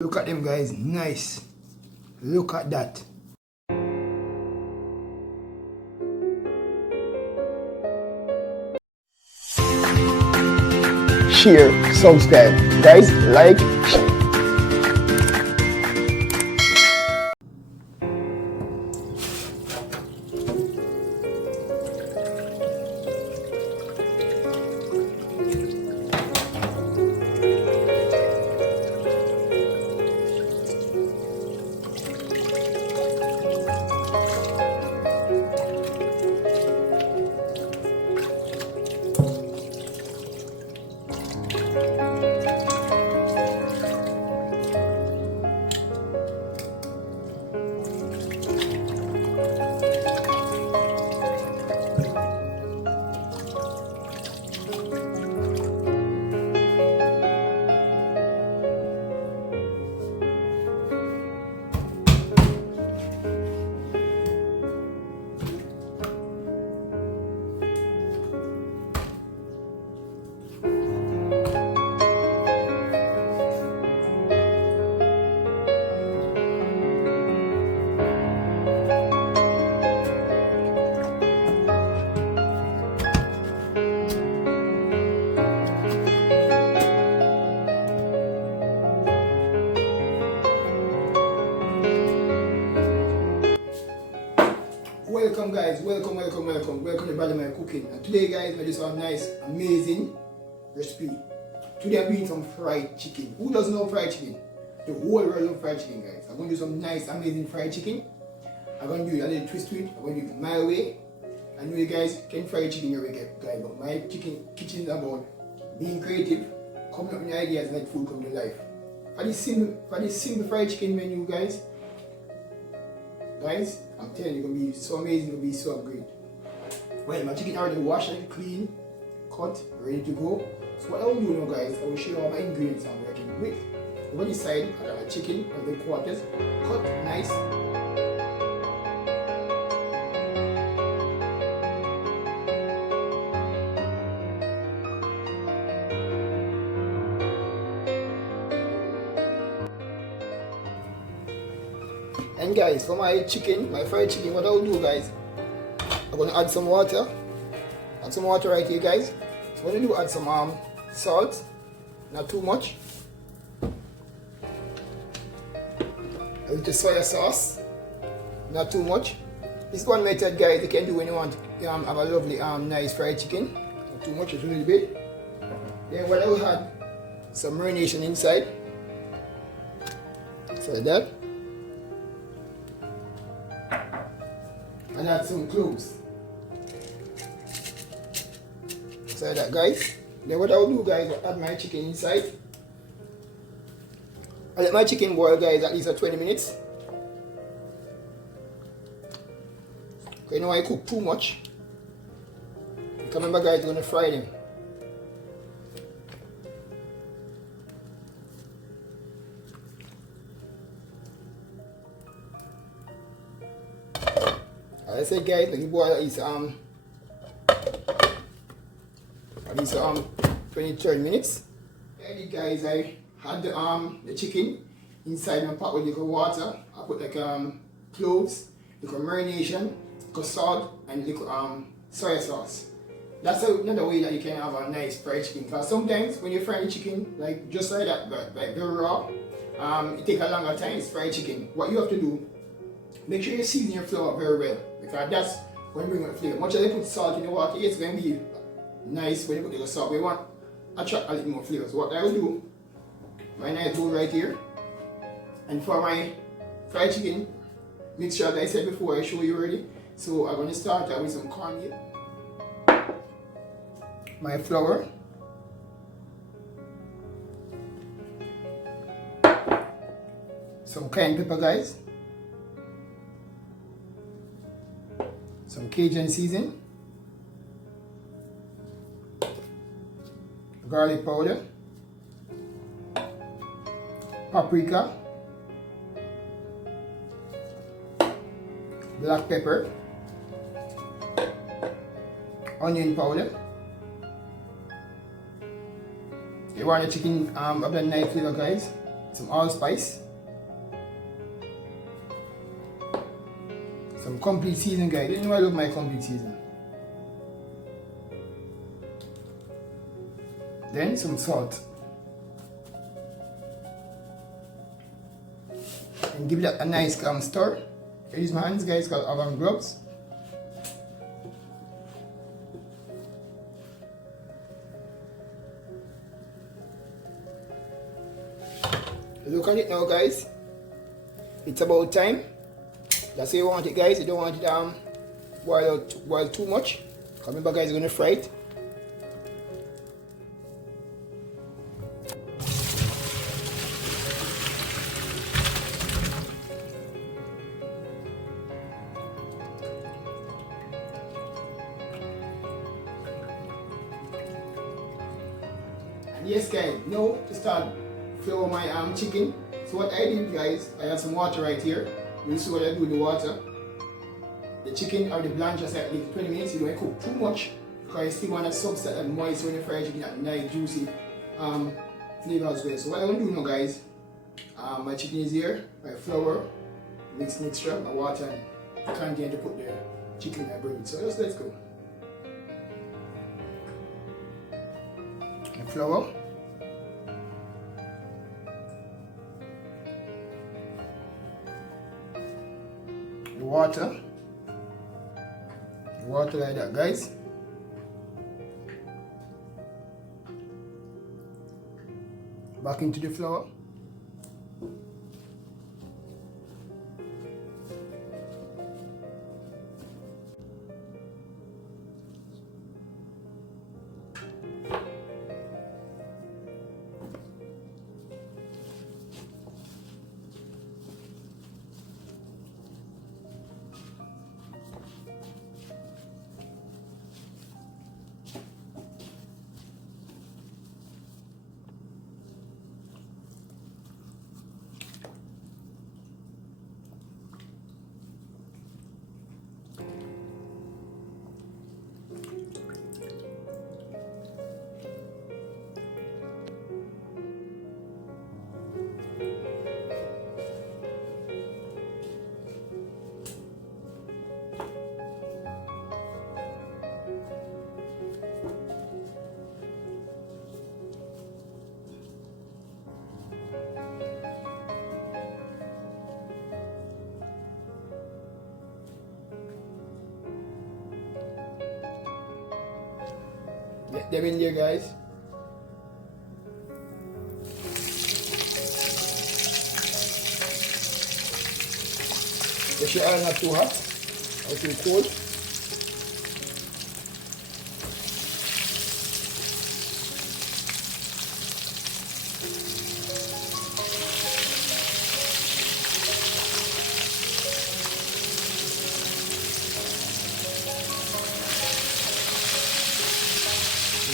Look at them guys, nice. Look at that. Share, subscribe. Guys, like, share. Welcome guys, welcome to Brother Cooking. And today guys, I just have a nice, amazing recipe. Today I'm doing some fried chicken. Who doesn't know fried chicken? The whole world loves fried chicken guys. I'm going to do some nice, amazing fried chicken. I'm going to do a little twist to it. I'm going to do it my way. I know you guys can fry chicken your way guys, but my kitchen is about being creative, coming up with ideas, let food come to life. For this simple fried chicken menu guys, I'm telling you, it's going to be so amazing, it's going to be so great. Well, my chicken already washed and clean, cut, ready to go. So what I will do now guys, I will show you all my ingredients I'm working with. Over this side, I got my chicken, the quarters, cut nice. And guys, for my chicken, my fried chicken, what I'll do guys, I'm going to add some water. Add some water right here guys. So what I'll do, add some salt, not too much. A little soya sauce, not too much. This one method guys, you can do when you want to have a lovely nice fried chicken. Not too much, just a little bit. Then what I will add, some marination inside. So like that. And add some cloves. So like that guys. Then what I will do guys, I'll add my chicken inside. I let my chicken boil guys at least for 20 minutes. Okay, now I cook too much. Remember guys, you're gonna fry them. As I said guys, when you boil at least 20-30 minutes. And guys, I had the chicken inside my pot with little water. I put like cloves, little marination, little salt, and little soya sauce. That's another way that you can have a nice fried chicken. Because sometimes when you fry the chicken, like just like that, but like very raw, it takes a longer time. It's fried chicken. What you have to do, make sure you season your flour very well, because that's when you bring out the flavor. Much as you put salt in the water, it's going to be nice when you put the salt. We want to attract a little more flavor. So what I will do, my nice bowl right here, and for my fried chicken mixture, as I said before, I show you already. So I'm going to start with some cornmeal, my flour, some cayenne pepper guys, some Cajun seasoning, garlic powder, paprika, black pepper, onion powder. You want the chicken have a nice flavor guys, some allspice, some complete seasoning, guys. You know I love my complete seasoning. Then some salt. And give that a nice stir. I use my hands, guys, because I have on gloves. Look at it now, guys. It's about time. That's how you want it, guys. You don't want it boil too much. Remember, guys, you're gonna fry it. Yes, guys, now to start flour my chicken. So what I did, guys, I have some water right here. You see what I do with the water. The chicken or the blanch just like 20 minutes. You don't cook too much because you still want to subset and moist when you fry chicken, that nice juicy flavor as well. So what I'm gonna do now, guys, my chicken is here, my flour, mixture, my water, and container to put the chicken in my bread. So let's go. The flour. The water like that, guys. Back into the flour. Get them in there, guys. Make sure oil not too hot or too cold.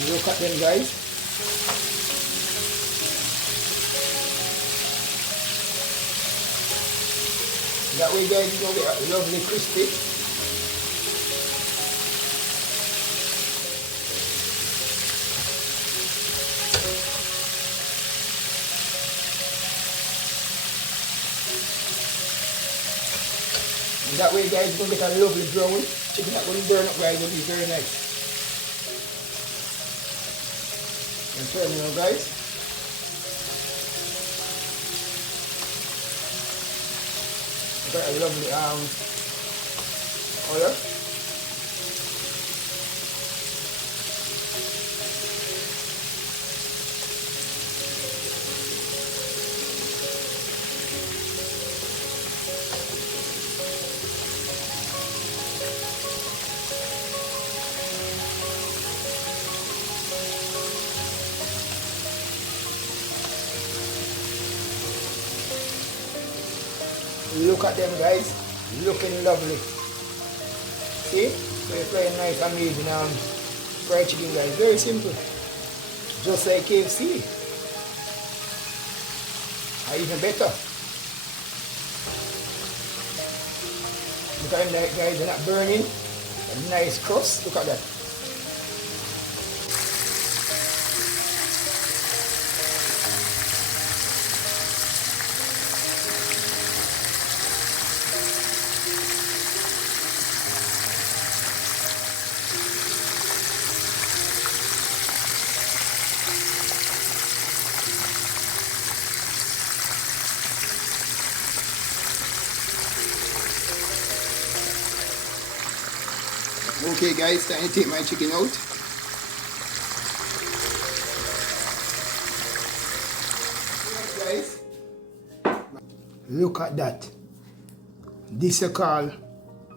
Look at them, guys. That way, guys, you're gonna get lovely crispy. And that way, guys, you're gonna get a lovely brown chicken that will burn up, guys. It'll be very nice. And turn it on, guys. Got a lovely color. Look at them, guys, looking lovely. See, so it's very nice, amazing fried chicken, guys. Very simple, just like KFC, or even better. Look at them, guys, they're not burning. A nice crust. Look at that. Okay guys, time to take my chicken out. Guys, look at that. This is called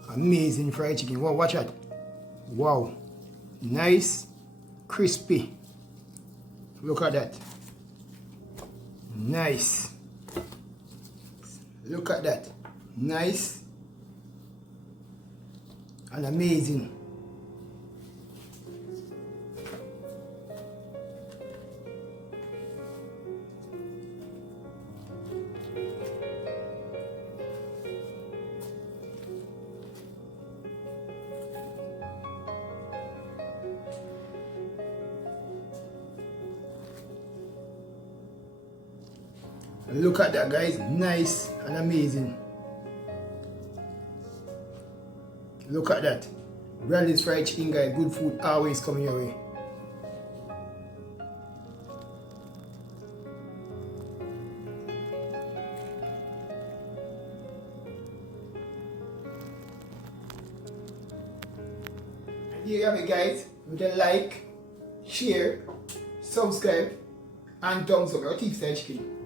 amazing fried chicken. Wow, watch that. Wow. Nice, crispy. Look at that. Nice. Look at that. Nice and amazing. Look at that guys, nice and amazing. Look at that. Bradley's fried chicken guys, good food always coming your way. And here you have it guys, with a like, share, subscribe and thumbs up. Our Teeth Style Chicken.